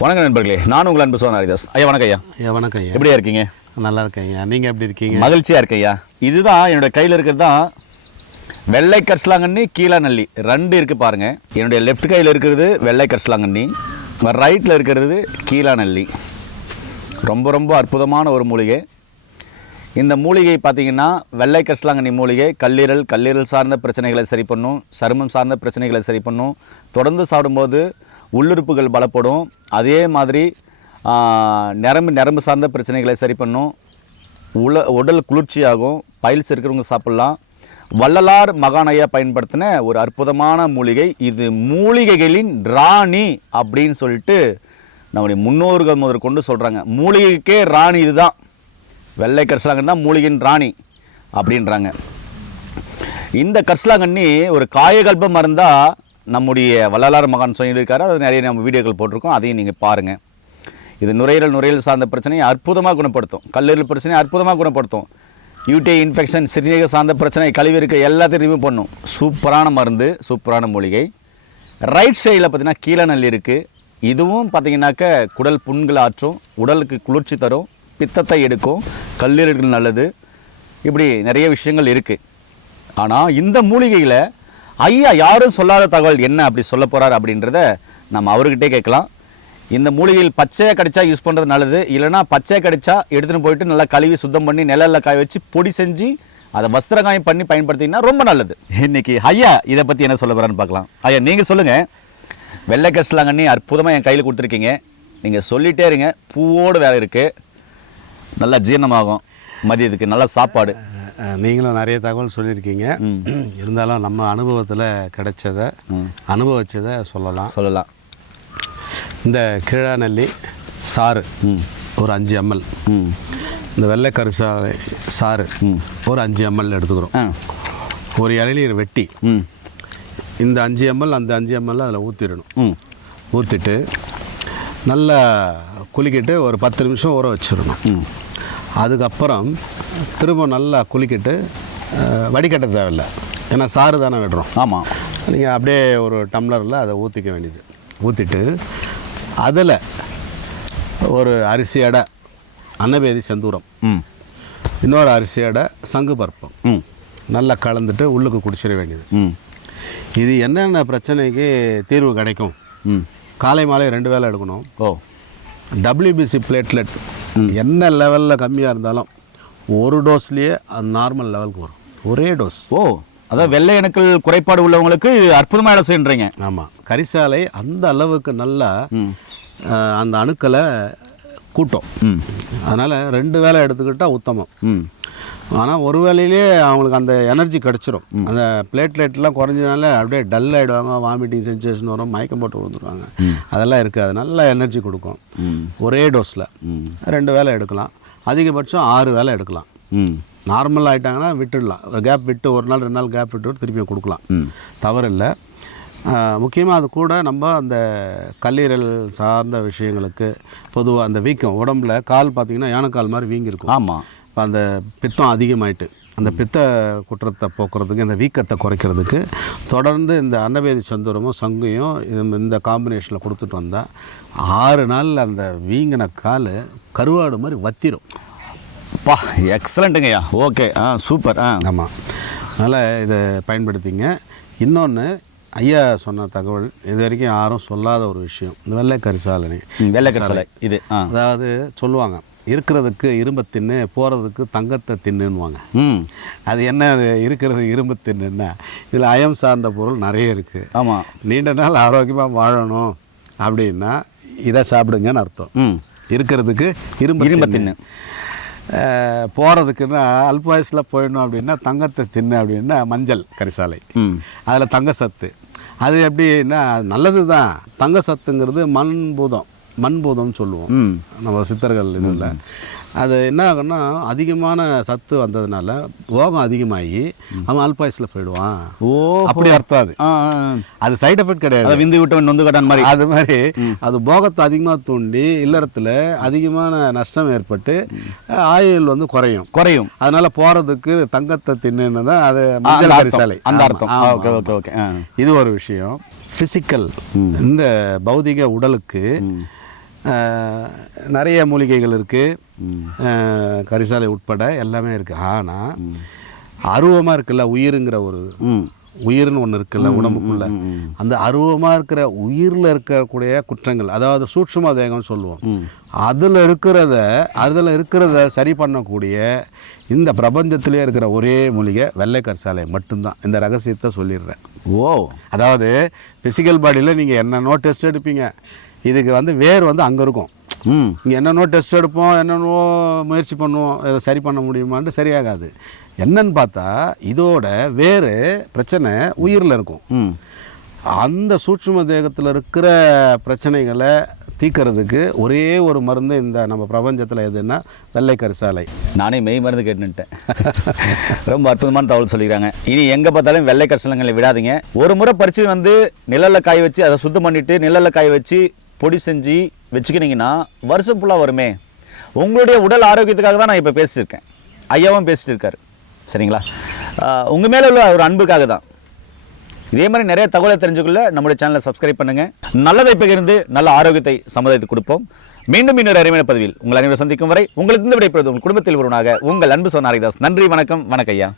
வணக்கம் நண்பர்களே, நான் உங்கள் அன்பு சோனா ஹரிதாஸ். ஐயா வணக்கம். ஐயா வணக்கம் ஐயா. எப்படியா இருக்கீங்க? நல்லா இருக்கேன் ஐயா. நீங்கள் எப்படி இருக்கீங்க? மகிழ்ச்சியாக இருக்கேன் ஐயா. இதுதான் என்னோட கையில் இருக்கிறது தான் வெள்ளை கரிசலாங்கண்ணி, கீழாநெல்லி ரெண்டு இருக்குது பாருங்கள். என்னுடைய லெஃப்ட் கையில் இருக்கிறது வெள்ளை கரிசலாங்கண்ணி, ரைட்டில் இருக்கிறது கீழாநெல்லி. ரொம்ப ரொம்ப அற்புதமான ஒரு மூலிகை. இந்த மூலிகை பார்த்திங்கன்னா வெள்ளை கரிசலாங்கண்ணி மூலிகை கல்லீரல் சார்ந்த பிரச்சனைகளை சரி பண்ணும், சருமம் சார்ந்த பிரச்சனைகளை சரி பண்ணும். தொடர்ந்து சாப்பிடும்போது உள்ளுறுப்புகள் பலப்படும். அதே மாதிரி நரம்பு சார்ந்த பிரச்சனைகளை சரி பண்ணும். உடல் குளிர்ச்சியாகும். பைல்ஸ் இருக்கிறவங்க சாப்பிட்லாம். வள்ளலார் மகானையா பயன்படுத்தின ஒரு அற்புதமான மூலிகை இது. மூலிகைகளின் ராணி அப்படின்னு சொல்லிட்டு நம்முடைய முன்னோர்கள் முதற்கொண்டு சொல்கிறாங்க. மூலிகைக்கே ராணி இதுதான். வெள்ளை கரிசலாங்கண்ணி தான் மூலிகையின் ராணி அப்படின்றாங்க. இந்த கரிசலாங்கண்ணி ஒரு காயகல்ப மருந்தாக நம்முடைய வள்ளலார் மகான் சொல்லியிருக்காரு. அது நிறைய நம்ம வீடியோக்கள் போட்டிருக்கோம், அதையும் நீங்கள் பாருங்கள். இது நுரையீரல் சார்ந்த பிரச்சனையை அற்புதமாக குணப்படுத்தும். கல்லீரல் பிரச்சனையை அற்புதமாக குணப்படுத்தும். யூடிஐ இன்ஃபெக்ஷன், சிறுநீரக சார்ந்த பிரச்சனை, கழிவு இருக்க எல்லாத்தையும் ரிமூவ் பண்ணும். சூப்பரான மருந்து, சூப்பரான மூலிகை. ரைட் சைடில் பார்த்திங்கன்னா கீழாநெல்லி இருக்குது. இதுவும் பார்த்திங்கனாக்க குடல் புண்கள் ஆற்றும், உடலுக்கு குளிர்ச்சி தரும், பித்தத்தை எடுக்கும், கல்லீரலுக்கு நல்லது. இப்படி நிறைய விஷயங்கள் இருக்குது. ஆனால் இந்த மூலிகையில் ஐயா யாரும் சொல்லாத தகவல் என்ன அப்படி சொல்ல போகிறார் அப்படின்றத நம்ம அவர்கிட்டே கேட்கலாம். இந்த மூலிகையில் பச்சையாக கடிச்சா யூஸ் பண்ணுறது நல்லது, இல்லைனா பச்சையாக கடிச்சா எடுத்துகிட்டு போயிட்டு நல்லா கழுவி சுத்தம் பண்ணி நிழலில் காய வச்சு பொடி செஞ்சு அதை வஸ்திரகாயம் பண்ணி பயன்படுத்திங்கன்னா ரொம்ப நல்லது. இன்றைக்கி ஐயா இதை பற்றி என்ன சொல்ல போகிறான்னு பார்க்கலாம். ஐயா நீங்கள் சொல்லுங்கள். வெள்ளை கரிசலாங்கண்ணி அற்புதமாக என் கையில் கொடுத்துருக்கீங்க. நீங்கள் சொல்லிகிட்டே இருங்க. பூவோடு வேலை இருக்குது. நல்லா ஜீரணமாகும். மதியத்துக்கு நல்ல சாப்பாடு. நீங்களும் நிறைய தகவல் சொல்லியிருக்கீங்க. இருந்தாலும் நம்ம அனுபவத்தில் கிடைச்சதை அனுபவிச்சதை சொல்லலாம். இந்த கீழாநெல்லி சாறு ஒரு 5 ml, இந்த வெள்ளை கரிசாலை சாறு ஒரு 5 ml எடுத்துக்கிறோம். ஒரு இளநீர் வெட்டி இந்த 5 ml அந்த 5 ml அதில் ஊற்றிடணும். ஊற்றிட்டு நல்லா குளிக்கிட்டு ஒரு 10 நிமிஷம் ஊற வச்சிடணும். அதுக்கப்புறம் திரும்ப நல்லா குளிக்கிட்டு வடிகட்ட தேவையில்லை, ஏன்னா சாறு தானே விடுறோம். ஆமாம். நீங்கள் அப்படியே ஒரு டம்ளரில் அதை ஊற்றிக்க வேண்டியது. ஊற்றிட்டு அதில் ஒரு அரிசி எடை அன்னபேதி செந்தூரம், இன்னொரு அரிசி எடை சங்கு பருப்பம் நல்லா கலந்துட்டு உள்ளுக்கு குடிச்சிட வேண்டியது. இது என்னென்ன பிரச்சனைக்கு தீர்வு கிடைக்கும்? காலை மாலை 2 வேளை எடுக்கணும். WBC பிளேட்லெட் என்ன லெவலில் கம்மியாக இருந்தாலும் ஒரு டோஸ்லேயே அது நார்மல் லெவலுக்கு வரும். ஒரே டோஸ். அதாவது வெள்ளை அணுக்கள் குறைபாடு உள்ளவங்களுக்கு அற்புதமாக வேலை செய்யுறீங்க. ஆமாம். கரிசாலை அந்த அளவுக்கு நல்லா அந்த அணுக்களை கூட்டும். அதனால் 2 வேளை எடுத்துக்கிட்டால் உத்தமம். ஆனால் ஒரு வேளையிலே அவங்களுக்கு அந்த எனர்ஜி கிடச்சிரும். அந்த பிளேட்லெட்லாம் குறைஞ்சதுனால அப்படியே டல் ஆகிடுவாங்க, வாமிட்டிங் சென்சேஷன் வரும், மயக்கம் போட்டு விழுந்துருவாங்க. அதெல்லாம் இருக்காது. நல்ல எனர்ஜி கொடுக்கும். ஒரே டோஸில் 2 வேளை எடுக்கலாம். அதிகபட்சம் 6 வேளை எடுக்கலாம். நார்மல் ஆகிட்டாங்கன்னா விட்டுடலாம். கேப் விட்டு 1 நாள் 2 நாள் கேப் விட்டு திருப்பி கொடுக்கலாம், தவறு இல்லை. முக்கியமாக அது கூட நம்ம அந்த கல்லீரல் சார்ந்த விஷயங்களுக்கு பொதுவாக அந்த வீக்கம் உடம்புல கால் பார்த்திங்கன்னா யானைக்கால் மாதிரி வீங்கியிருக்கும். ஆமாம். இப்போ அந்த பித்தம் அதிகமாயிட்டு அந்த பித்த குற்றத்தை போக்குறதுக்கு, இந்த வீக்கத்தை குறைக்கிறதுக்கு தொடர்ந்து இந்த அன்னபேதி சந்தூரமும் சங்கையும் இந்த காம்பினேஷனில் கொடுத்துட்டு வந்தால் 6 நாளில் அந்த வீங்கின கால் கருவாடு மாதிரி வத்திரும். எக்ஸலண்ட்டுங்கய்யா. Okay, super. ஆமாம். அதனால் இதை பயன்படுத்திங்க. இன்னொன்று ஐயா சொன்ன தகவல் இது வரைக்கும் யாரும் சொல்லாத ஒரு விஷயம், இந்த வெள்ளை கரிசாலை இது. அதாவது சொல்லுவாங்க, இருக்கிறதுக்கு இரும்பை தின்னு, போகிறதுக்கு தங்கத்தை தின்னுவாங்க. அது என்ன? அது இருக்கிறது இரும்பு தின்னுன்னா இதில் அயம் சார்ந்த பொருள் நிறைய இருக்குது. ஆமாம். நீண்ட நாள் ஆரோக்கியமாக வாழணும் அப்படின்னா இதை சாப்பிடுங்கன்னு அர்த்தம். இருக்கிறதுக்கு இரும்பு தின்னு, போகிறதுக்குன்னா அல்ப வயசில் போயிடணும் அப்படின்னா தங்கத்தை தின்னு அப்படின்னா மஞ்சள் கரிசாலை, அதில் தங்க சத்து. அது எப்படின்னா நல்லது தான். தங்க சத்துங்கிறது மண்பூதம்னு சொல்லுவோம் நம்ம சித்தர்கள் இதில். அது என்ன ஆகுன்னா அதிகமான சத்து வந்ததுனால போகம் அதிகமாகி அவன் அல்பாயுசில் போயிடுவான். அப்படி அர்த்தம். அது சைட் எஃபெக்ட் கிடையாது. விந்து விட்டவன் நொந்து கட்டான் மாதிரி. அது மாதிரி அது போகத்தை அதிகமாக தூண்டி இல்லறத்தில் அதிகமான நஷ்டம் ஏற்பட்டு ஆயுள் வந்து குறையும். அதனால போகிறதுக்கு தங்கத்தை தின்னு தான் அது மஞ்சள் கரிசாலை அந்த அர்த்தம். Okay okay okay. இது ஒரு விஷயம். ஃபிசிக்கல் இந்த பௌதிக உடலுக்கு நிறைய மூலிகைகள் இருக்குது, கரிசாலை உட்பட எல்லாமே இருக்குது. ஆனால் அருவமாக இருக்குல்ல உயிருங்கிற ஒரு உயிர்னு ஒன்று இருக்குல்ல உடம்புக்குள்ள, அந்த அருவமாக இருக்கிற உயிரில் இருக்கக்கூடிய குற்றங்கள், அதாவது சூட்சும தேகம்னு சொல்லுவோம், அதில் இருக்கிறத சரி பண்ணக்கூடிய இந்த பிரபஞ்சத்திலே இருக்கிற ஒரே மூலிகை வெள்ளை கரிசாலை மட்டும்தான். இந்த ரகசியத்தை சொல்லிடுறேன். ஓ, அதாவது ஃபிசிக்கல் பாடியில் நீங்கள் என்னென்னோ டெஸ்ட் எடுப்பீங்க, இதுக்கு வேர் அங்கே இருக்கும். இங்கே என்னென்னோ டெஸ்ட் எடுப்போம், என்னென்னோ முயற்சி பண்ணுவோம், இதை சரி பண்ண முடியுமான்ட்டு சரியாகாது. என்னன்னு பார்த்தா இதோட வேறு பிரச்சனை உயிரில் இருக்கும். அந்த சூட்சும தேகத்தில் இருக்கிற பிரச்சனைகளை தீர்க்கறதுக்கு ஒரே ஒரு மருந்து இந்த நம்ம பிரபஞ்சத்தில் எதுன்னா வெள்ளை கரிசாலை. நானே மெய் மருந்து கேட்டுட்டேன். ரொம்ப அற்புதமான தகவல் சொல்லிக்கிறாங்க. இனி எங்கே பார்த்தாலும் வெள்ளை கரிசலங்களை விடாதீங்க. ஒரு முறை பறித்து நிழலில் காய வச்சு அதை சுத்தம் பண்ணிவிட்டு நிழலில் காய வச்சு பொடி செஞ்சு வச்சுக்கினீங்கன்னா வருஷம் ஃபுல்லாக வருமே. உங்களுடைய உடல் ஆரோக்கியத்துக்காக தான் நான் இப்போ பேசியிருக்கேன், ஐயாவும் பேசிட்டு இருக்காரு. சரிங்களா? உங்கள் மேலே உள்ள ஒரு அன்புக்காக தான். இதே மாதிரி நிறைய தகவலை தெரிஞ்சுக்கொள்ள நம்முடைய சேனலை சப்ஸ்கிரைப் பண்ணுங்கள். நல்லதை பகிர்ந்து நல்ல ஆரோக்கியத்தை சமுதாயத்துக்கு கொடுப்போம். மீண்டும் இன்னொரு அருமையான பதிவில் உங்கள் அனைவரும் சந்திக்கும் வரை உங்களுக்கு இந்த விடைபெறுவது உங்கள் குடும்பத்தில் ஒருவனாக உங்கள் அன்பு சோன் ஹரிதாஸ். நன்றி, வணக்கம். வணக்கம் ஐயா.